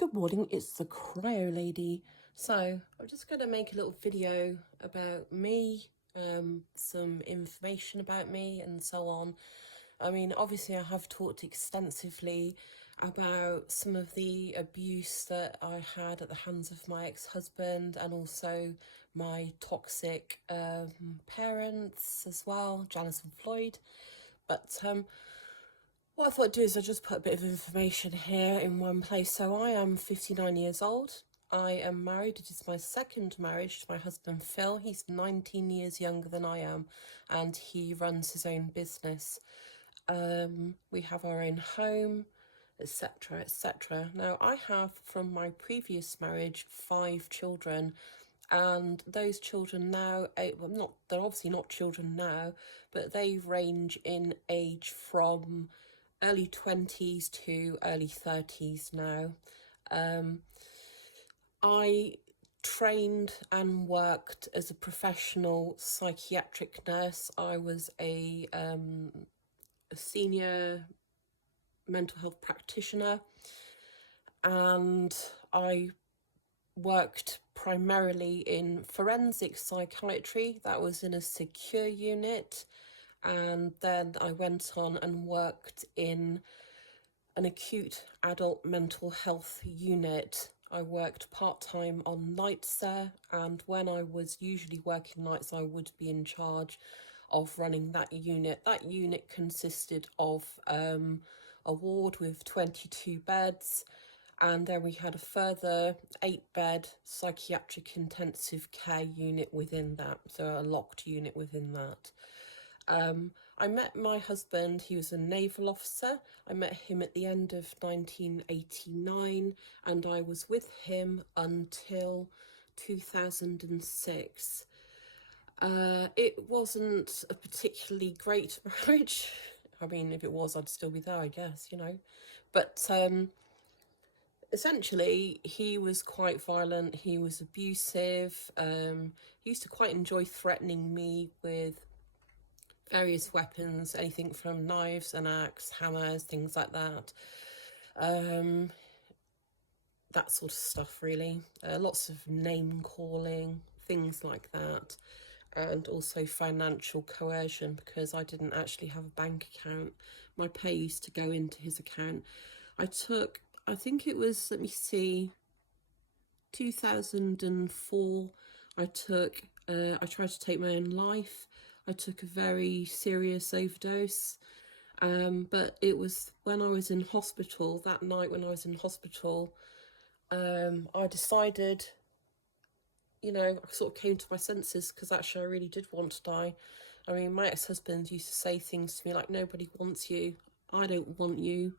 Good morning, it's the Cryo Lady. So I'm just going to make a little video about me, some information about me and so on. I mean, obviously I have talked extensively about some of the abuse that I had at the hands of my ex-husband and also my toxic parents as well, Janice and Floyd. But what I thought I'd do is I just put a bit of information here in one place. So I am 59 years old. I am married. It is my second marriage to my husband Phil. He's 19 years younger than I am and he runs his own business. We have our own home, etc, etc. Now I have from my previous marriage 5 children, and those children now, well, they're obviously not children now, but they range in age from early 20s to early 30s now. I trained and worked as a professional psychiatric nurse. I was a senior mental health practitioner, and I worked primarily in forensic psychiatry. That was in a secure unit, and then I went on and worked in an acute adult mental health unit. I worked part-time on nights there, and when I was usually working nights I would be in charge of running that unit. That unit consisted of a ward with 22 beds, and then we had a further 8-bed psychiatric intensive care unit within that, so a locked unit within that. I met my husband, he was a naval officer. I met him at the end of 1989 and I was with him until 2006. It wasn't a particularly great marriage. I mean, if it was, I'd still be there, I guess, you know. But essentially, he was quite violent, he was abusive, he used to quite enjoy threatening me with various weapons, anything from knives, an axe, hammers, things like that. That sort of stuff, really. Lots of name calling, things like that. And also financial coercion, because I didn't actually have a bank account. My pay used to go into his account. I think it was, let me see, 2004, I tried to take my own life. I took a very serious overdose, but it was when I was in hospital, that night when I was in hospital, I decided, you know, I sort of came to my senses, because actually I really did want to die. I mean, my ex-husband used to say things to me like, nobody wants you, I don't want you,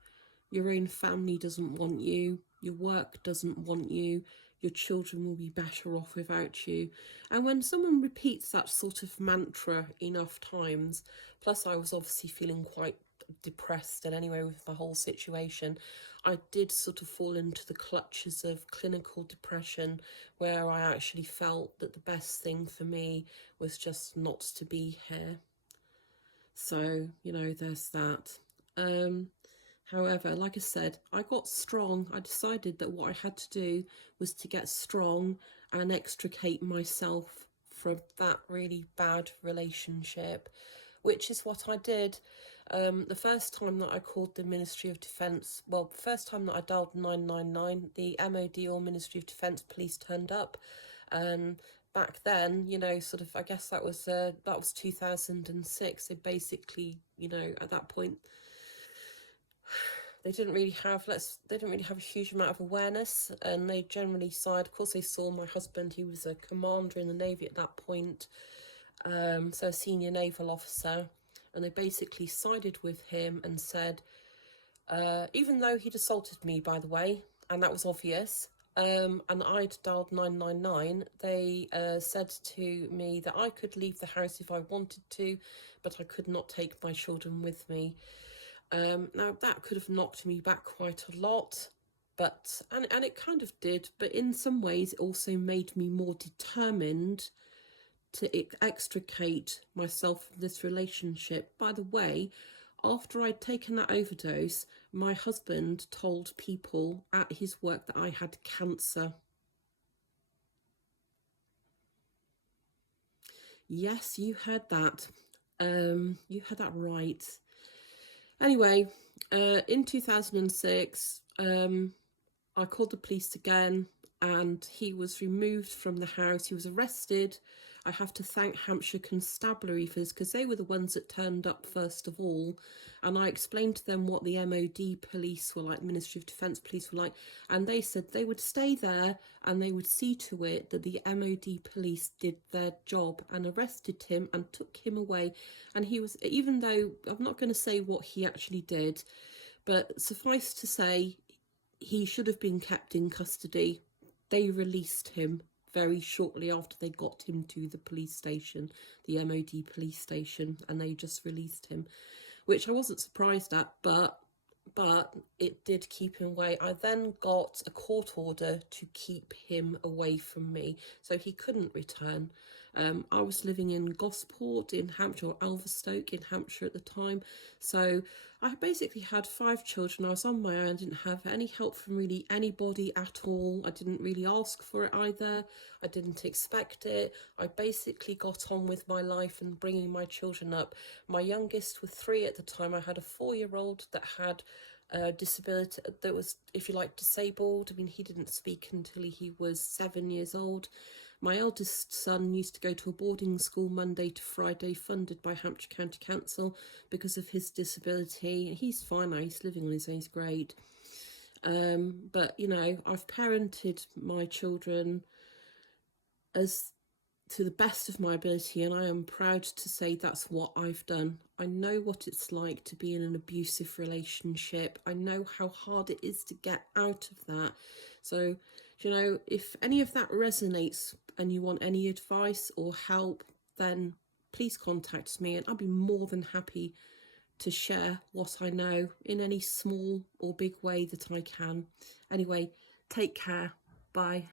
your own family doesn't want you, your work doesn't want you, your children will be better off without you. And when someone repeats that sort of mantra enough times, plus I was obviously feeling quite depressed and anyway with the whole situation, I did sort of fall into the clutches of clinical depression, where I actually felt that the best thing for me was just not to be here. So, you know, there's that. However, like I said, I got strong. I decided that what I had to do was to get strong and extricate myself from that really bad relationship, which is what I did. The first time that I called the Ministry of Defence, well, the first time that I dialed 999, the MOD or Ministry of Defence police turned up. Back then, you know, sort of, I guess that was 2006. They basically, you know, at that point, they didn't really have a huge amount of awareness, and they generally side. Of course, they saw my husband. He was a commander in the Navy at that point, so a senior naval officer, and they basically sided with him and said, even though he'd assaulted me, by the way, and that was obvious, and I'd dialed 999, they said to me that I could leave the house if I wanted to, but I could not take my children with me. Now that could have knocked me back quite a lot, but and it kind of did, but in some ways it also made me more determined to extricate myself from this relationship. By the way, after I'd taken that overdose, My husband told people at his work that I had cancer. Yes, you heard that. You heard that right. Anyway, in 2006, I called the police again, and he was removed from the house. He was arrested. I have to thank Hampshire Constabulary for this, because they were the ones that turned up first of all. And I explained to them what the MOD police were like, Ministry of Defence police were like, and they said they would stay there and they would see to it that the MOD police did their job and arrested him and took him away. And he was, even though I'm not going to say what he actually did, but suffice to say, he should have been kept in custody. They released him very shortly after they got him to the police station, the MOD police station, and they just released him, which I wasn't surprised at, but it did keep him away. I then got a court order to keep him away from me, so he couldn't return. I was living in Gosport in Hampshire, or Alverstoke in Hampshire at the time, so I basically had 5 children. I was on my own, I didn't have any help from really anybody at all. I didn't really ask for it either. I didn't expect it. I basically got on with my life and bringing my children up. My youngest was 3 at the time. I had a 4-year-old that had a disability, that was, if you like, disabled. I mean, he didn't speak until he was 7 years old. My eldest son used to go to a boarding school Monday to Friday, funded by Hampshire County Council because of his disability. He's fine now, he's living on his own, he's great. But, you know, I've parented my children as to the best of my ability, and I am proud to say that's what I've done. I know what it's like to be in an abusive relationship. I know how hard it is to get out of that. So, you know, if any of that resonates and you want any advice or help, then please contact me, and I'll be more than happy to share what I know in any small or big way that I can. Anyway, take care. Bye.